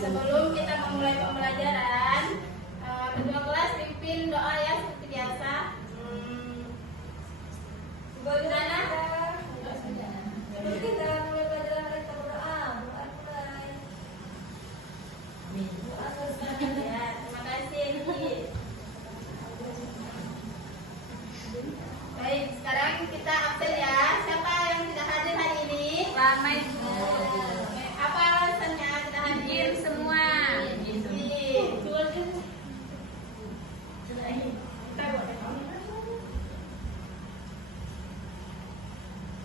sebelum kita memulai pembelajaran, kedua kelas pimpin doa ya seperti biasa. Bagaimana? Kita mulai pelajaran hari kita berdoa. Mulai. Amin. Ya, terima kasih. Baik, sekarang kita absen ya. Siapa yang tidak hadir hari ini? Ramai Bu. Apa alasannya tidak hadir semua?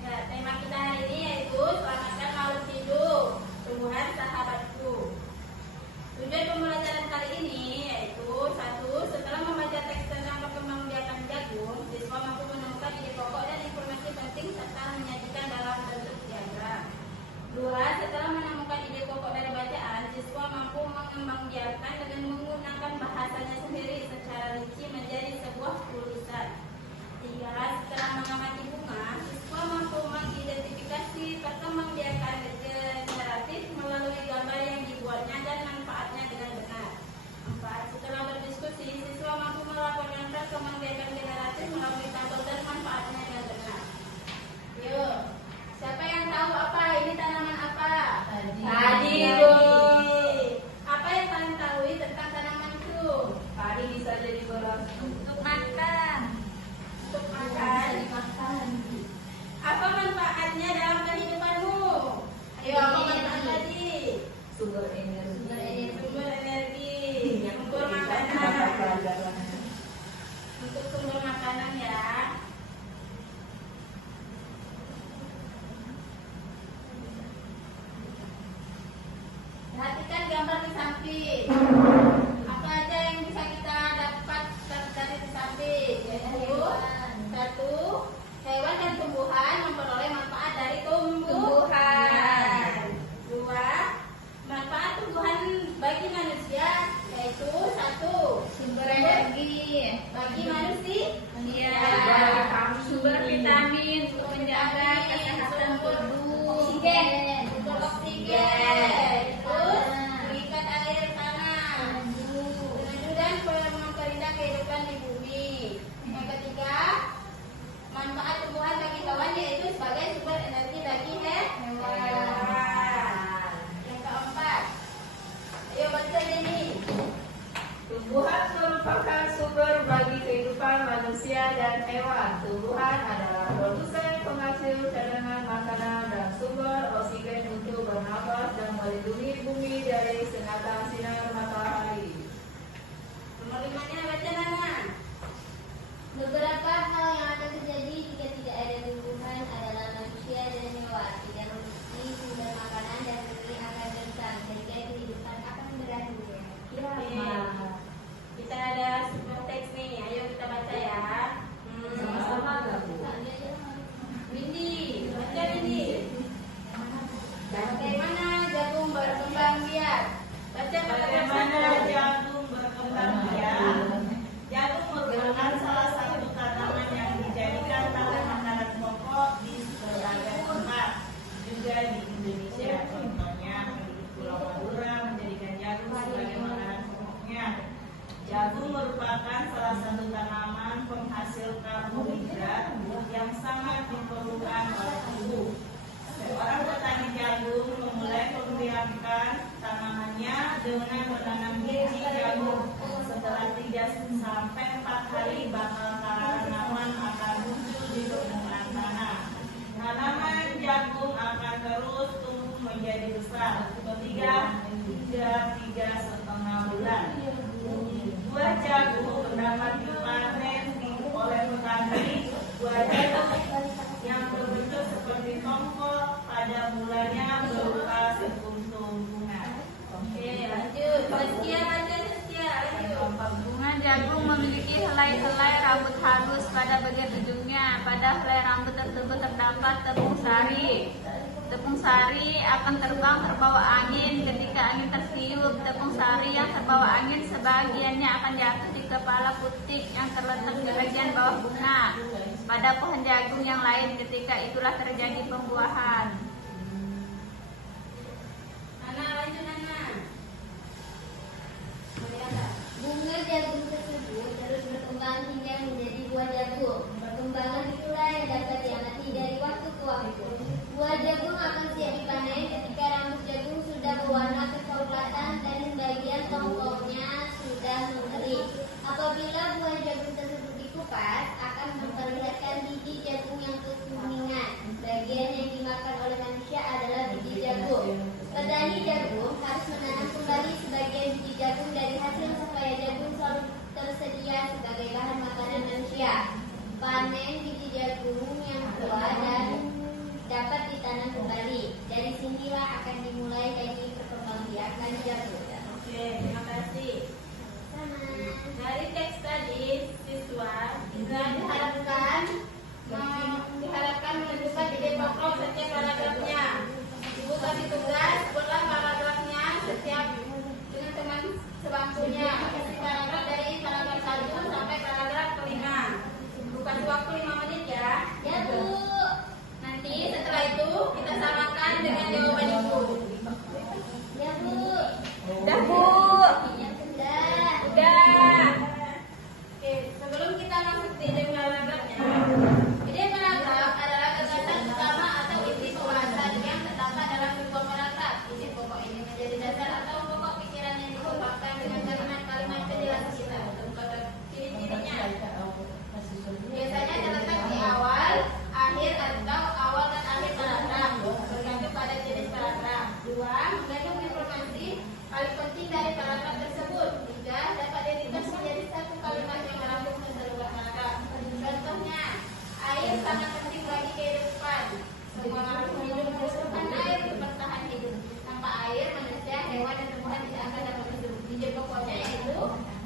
Ya, tema kita hari ini yaitu selamatkan makhluk hidup, tumbuhan sahabatku. Tujuan pembelajaran kali ini yaitu satu, setelah membaca teks tentang perkembangbiakan jagung, siswa mampu menemukan ide pokok dan informasi penting serta menyajikan dalam bentuk diagram. Dua, setelah menemukan ide pokok dari bacaan, siswa mampu mengembangbiakan dengan menggunakan bahasanya sendiri secara rinci menjadi sebuah tulisan. Tiga, setelah mengamati bunga, siswa mampu mengidentifikasi perkembangbiakan generatif melalui gambar yang dibuatnya dan manfaatnya dengan benar. Empat, setelah berdiskusi, siswa mampu melaporkan perkembangbiakan generatif melalui tabel dan manfaatnya dengan benar. Yuk, siapa yang tahu apa ini tanaman apa? Tadi, Bu. Apa yang kalian tahu tentang tanaman itu? Padi bisa jadi beras Untuk makan. Untuk makan. Apa manfaatnya dalam kehidupanmu? Ayo, apa manfaat tadi? sumber energi. Sumber energi, sumber makanan. Untuk sumber makanan ya. Perhatikan gambar di samping. Apa aja yang bisa kita dapat dari di samping? Yaitu satu, hewan dan tumbuhan memperoleh manfaat dari tumbuhan. Dua, manfaat tumbuhan bagi manusia yaitu satu, Sumber energi. bagi manusia. Iya. Sumber vitamin untuk menjaga kesehatan tubuh. Oksigen, untuk oksigen. Terus mengikat air tanah. Peneduh dan memperindah kehidupan di bumi. Yang ketiga, manfaat tumbuhan bagi hewan yaitu sebagai sumber energi bagi hewan. Yang keempat, ayo baca ini. Tumbuhan merupakan sumber bagi kehidupan manusia dan hewan. Tumbuhan adalah produsen penghasil cadangan makanan dan sumber oksigen untuk bernafas dan melindungi bumi dari sengatan sinar matahari. Nomor 5-nya baca Nana. Beberapa hal yang akan terjadi jika tidak ada tumbuhan adalah manusia dan hewan tidak memiliki sumber makanan dan bumi akan gersang sehingga kehidupan akan berakhir. Kita ada sebuah teks nih, ayo kita baca ya. Sama-sama nggak, Bu? Windy, baca Windy. Bagaimana jagung berkembang biak? Baca Bagaimana jagung berkembang biak? Jagung merupakan salah satu tanaman yang dijadikan bahan makanan pokok di berbagai tempat, juga di Indonesia. Contohnya penduduk Pulau Madura menjadikan jagung sebagai makanan pokoknya. Jagung merupakan salah satu tanaman penghasil karbohidrat yang sangat diperlukan oleh tubuh. Seorang petani jagung memulai pembiakan tanamannya dengan menanam biji jagung. Setelah 3 sampai 4 hari bakal tanaman akan muncul di permukaan tanah. Tanaman jagung akan terus tumbuh menjadi besar 3 hingga 3,5 bulan. Buah jagung dapat dipanen oleh petani. Buah jagung yang berbentuk seperti tongkol pada mulanya berupa sekuntum bunga. Oke, lanjut. Saskia, baca Saskia. Lanjut. Bunga jagung memiliki helai-helai rambut halus pada bagian ujungnya. Pada helai rambut tersebut terdapat tepung sari. Tepung sari akan terbang terbawa angin. Ketika angin tertiup, tepung sari yang terbawa angin sebagiannya akan jatuh di kepala putik yang terletak di bagian bawah bunga pada pohon jagung yang lain. Ketika itulah terjadi pembuahan. Nana, lanjut Nana. pewarna kecoklatan dan sebagian pokoknya sudah mengering. Apabila buah jagung tersebut dikupas, akan memperlihatkan biji jagung yang kekuningan. Bagian yang dimakan oleh manusia adalah biji jagung. Petani jagung harus menanam kembali sebagian biji jagung dari hasil supaya jagung selalu tersedia sebagai bahan makanan manusia. Panen biji jagung yang tua dan dapat ditanam kembali. Dari sinilah akan dimulai bagi perkembangbiakan jagung. Oke, terima kasih. Sama. Dari teks tadi, siswa juga diharapkan menentukan ide pokok setiap paragrafnya. Ibu kasih tugas, buatlah paragrafnya setiap dengan teman sebangkunya. Kasih paragraf dari paragraf 1 sampai paragraf kelima. Ibu kasih waktu 5 menit ya. Ya, Bu. Nanti setelah itu kita samakan dengan jawaban ibu. Ya, Bu. Udah, Bu. Ya, sudah. Udah. Oke, sebelum kita masuk di ide paragrafnya, ide paragraf adalah gagasan utama atau isi pembahasan yang terdapat dalam sebuah paragraf. Isi pokok ini menjadi dasar atau pokok pikiran yang diungkapkan dengan kalimat-kalimat penjelasan kita. Untuk ciri-cirinya, biasanya terletak di awal, akhir atau awal dan akhir paragraf, bergantung pada jenis paragraf. 2. Mengandung informasi paling penting dari paragraf tersebut. 3. Dapat diringkas menjadi satu kalimat yang merangkum keseluruhan paragraf. Contohnya, air sangat penting bagi kehidupan. Semua makhluk hidup membutuhkan air untuk bertahan hidup. Tanpa air, manusia, hewan, dan tumbuhan tidak akan dapat hidup. Ide pokoknya yaitu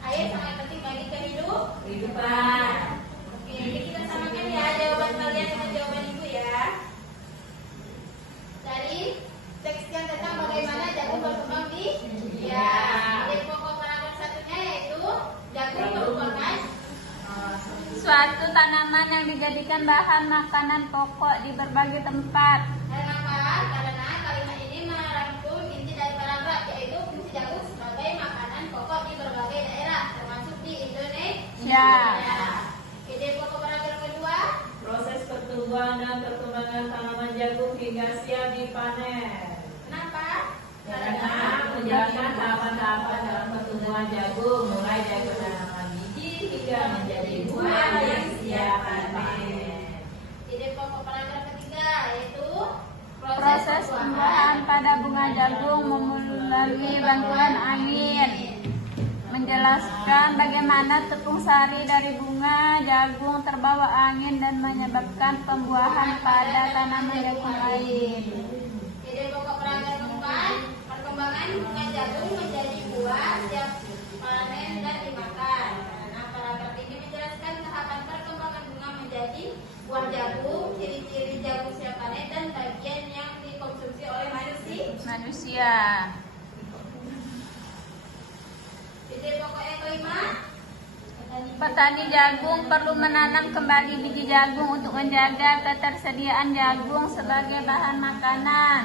air sangat penting bagi kehidupan. Oke, jadi kita samakan ya jawaban kalian dengan jawaban ibu ya. Dari teks yang tentang bagaimana jagung berkembang di ide pokok paragraf satunya yaitu jagung merupakan Suatu tanaman yang dijadikan bahan makanan pokok di berbagai tempat. karena apa? Karena kalimat ini merangkum inti dari paragraf yaitu fungsi jagung sebagai makanan pokok di berbagai daerah termasuk di Indonesia. Ide pokok paragraf kedua, Proses pertumbuhan dan perkembangan tanaman jagung hingga siap dipanen. kenapa? Karena menjalankan tahapan-tahapan dalam pertumbuhan jagung, mulai dari penanaman biji hingga menjadi buah yang siap panen. Ide pokok paragraf ketiga yaitu Proses pembuahan pada bunga jagung melalui bantuan angin. Menjelaskan bagaimana tepung sari dari bunga jagung terbawa angin dan menyebabkan pembuahan pada tanaman jagung lain. ide pokok paragraf keempat, perkembangan bunga jagung menjadi buah siap panen dan dimakan. Nah, paragraf ini menjelaskan tahapan perkembangan bunga menjadi buah jagung, ciri-ciri jagung siap panen dan bagian yang dikonsumsi oleh Manusia. Ide pokok yang kelima, Petani jagung perlu menanam kembali biji jagung untuk menjaga ketersediaan jagung sebagai bahan makanan.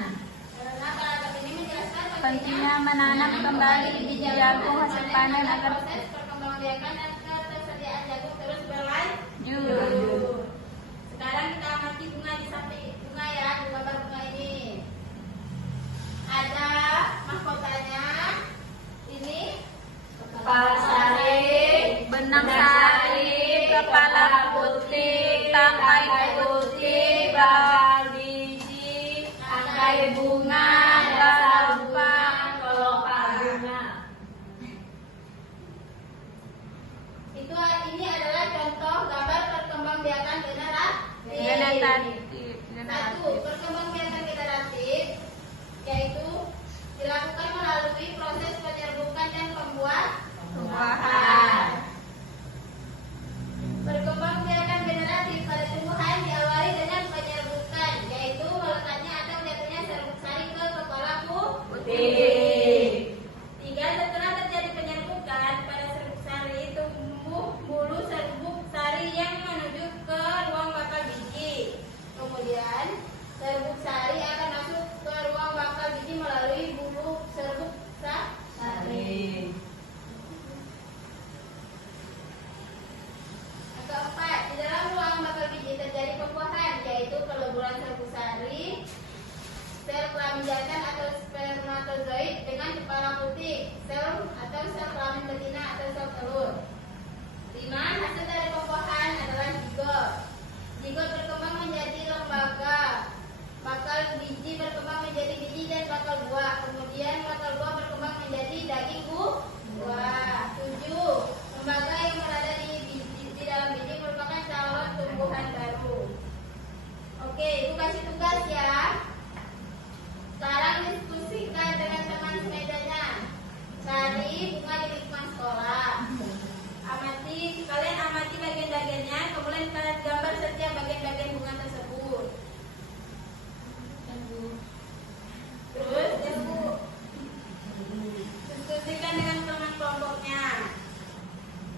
karena paragraf ini menjelaskan Pentingnya menanam kembali biji jagung hasil panen agar proses perkembangbiakan dan ketersediaan jagung terus berlanjut. lanjut. Sekarang kita amati bunga di samping bunga ya, di gambar bunga ini. Ada mahkotanya. Ini Kepala sari, Benang sari, kepala putih, tangkai putih, bakal biji, tangkai bunga, lambang, kelopak bunga. itu ini adalah contoh gambar perkembangbiakan generatif. Generatif. Satu, perkembangbiakan generatif yaitu sel atau sel kelamin betina atau sel telur. 5. Hasil dari pembuahan adalah zigot. Zigot berkembang menjadi lembaga, bakal biji berkembang menjadi biji dan bakal buah. Kemudian bakal buah berkembang menjadi daging buah. 7. Lembaga yang berada di dalam biji merupakan calon tumbuhan baru. Oke, Ibu kasih tugas ya. Sekarang diskusikan dengan teman semedanya. Cari bunga di lingkungan sekolah. Kalian amati bagian-bagiannya, kemudian kalian gambar setiap bagian-bagian bunga tersebut. Terus diskusikan dengan teman kelompoknya.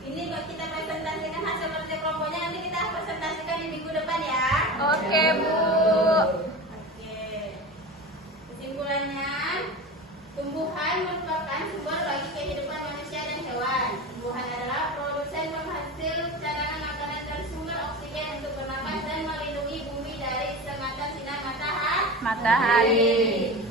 Ini kita presentasikan hasil kerja kelompoknya, nanti kita presentasikan di minggu depan ya. Oke, Bu. Oke. Kesimpulannya, tumbuhan merupakan sumber bagi kehidupan manusia dan hewan. Tumbuhan adalah produsen penghasil cadangan makanan dan sumber oksigen untuk bernapas dan melindungi bumi dari sengatan sinar matahari.